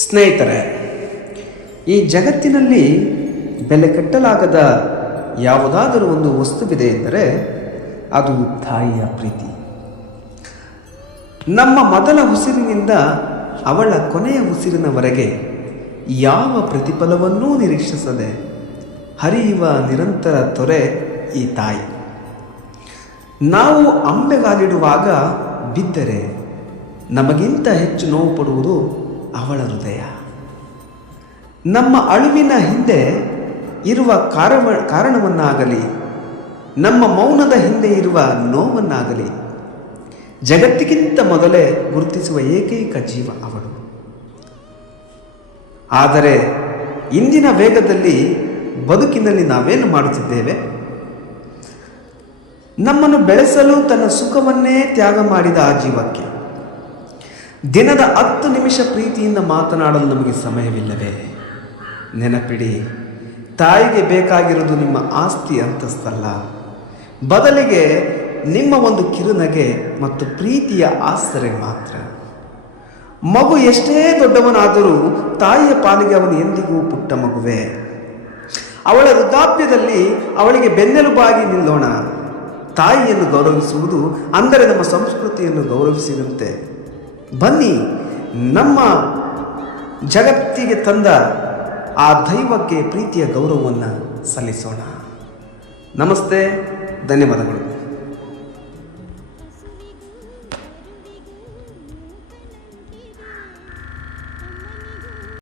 ಸ್ನೇಹಿತರೆ, ಈ ಜಗತ್ತಿನಲ್ಲಿ ಬೆಲೆ ಕಟ್ಟಲಾಗದ ಯಾವುದಾದರೂ ಒಂದು ವಸ್ತುವಿದೆ ಎಂದರೆ ಅದು ತಾಯಿಯ ಪ್ರೀತಿ. ನಮ್ಮ ಮೊದಲ ಉಸಿರಿನಿಂದ ಅವಳ ಕೊನೆಯ ಉಸಿರಿನವರೆಗೆ ಯಾವ ಪ್ರತಿಫಲವನ್ನೂ ನಿರೀಕ್ಷಿಸದೆ ಹರಿಯುವ ನಿರಂತರ ತೊರೆ ಈ ತಾಯಿ. ನಾವು ಅಂಬೆಗಾಲಿಡುವಾಗ ಬಿದ್ದರೆ ನಮಗಿಂತ ಹೆಚ್ಚು ನೋವು ಪಡುವುದು ಅವಳ ಹೃದಯ. ನಮ್ಮ ಅಳುವಿನ ಹಿಂದೆ ಇರುವ ಕಾರಣವನ್ನಾಗಲಿ, ನಮ್ಮ ಮೌನದ ಹಿಂದೆ ಇರುವ ನೋವನ್ನಾಗಲಿ ಜಗತ್ತಿಗಿಂತ ಮೊದಲೇ ಗುರುತಿಸುವ ಏಕೈಕ ಜೀವ ಅವಳು. ಆದರೆ ಇಂದಿನ ವೇಗದಲ್ಲಿ ಬದುಕಿನಲ್ಲಿ ನಾವೇನು ಮಾಡುತ್ತಿದ್ದೇವೆ? ನಮ್ಮನ್ನು ಬೆಳೆಸಲು ತನ್ನ ಸುಖವನ್ನೇ ತ್ಯಾಗ ಮಾಡಿದ ಆ ಜೀವಕ್ಕೆ ದಿನದ 10 ನಿಮಿಷ ಪ್ರೀತಿಯಿಂದ ಮಾತನಾಡಲು ನಮಗೆ ಸಮಯವಿಲ್ಲವೇ? ನೆನಪಿಡಿ, ತಾಯಿಗೆ ಬೇಕಾಗಿರೋದು ನಿಮ್ಮ ಆಸ್ತಿ ಅಂತಸ್ತಲ್ಲ, ಬದಲಿಗೆ ನಿಮ್ಮ ಒಂದು ಕಿರುನಗೆ ಮತ್ತು ಪ್ರೀತಿಯ ಆಸರೆ ಮಾತ್ರ. ಮಗು ಎಷ್ಟೇ ದೊಡ್ಡವನಾದರೂ ತಾಯಿಯ ಪಾಲಿಗೆ ಅವನು ಎಂದಿಗೂ ಪುಟ್ಟ ಮಗುವೆ. ಅವಳ ವೃದ್ಧಾಪ್ಯದಲ್ಲಿ ಅವಳಿಗೆ ಬೆನ್ನೆಲುಬಾಗಿ ನಿಲ್ಲೋಣ. ತಾಯಿಯನ್ನು ಗೌರವಿಸುವುದು ಅಂದರೆ ನಮ್ಮ ಸಂಸ್ಕೃತಿಯನ್ನು ಗೌರವಿಸಿದಂತೆ. ಬನ್ನಿ, ನಮ್ಮ ಜಗತ್ತಿಗೆ ತಂದ ಆ ದೈವಕ್ಕೆ ಪ್ರೀತಿಯ ಗೌರವವನ್ನು ಸಲ್ಲಿಸೋಣ. ನಮಸ್ತೆ, ಧನ್ಯವಾದಗಳು.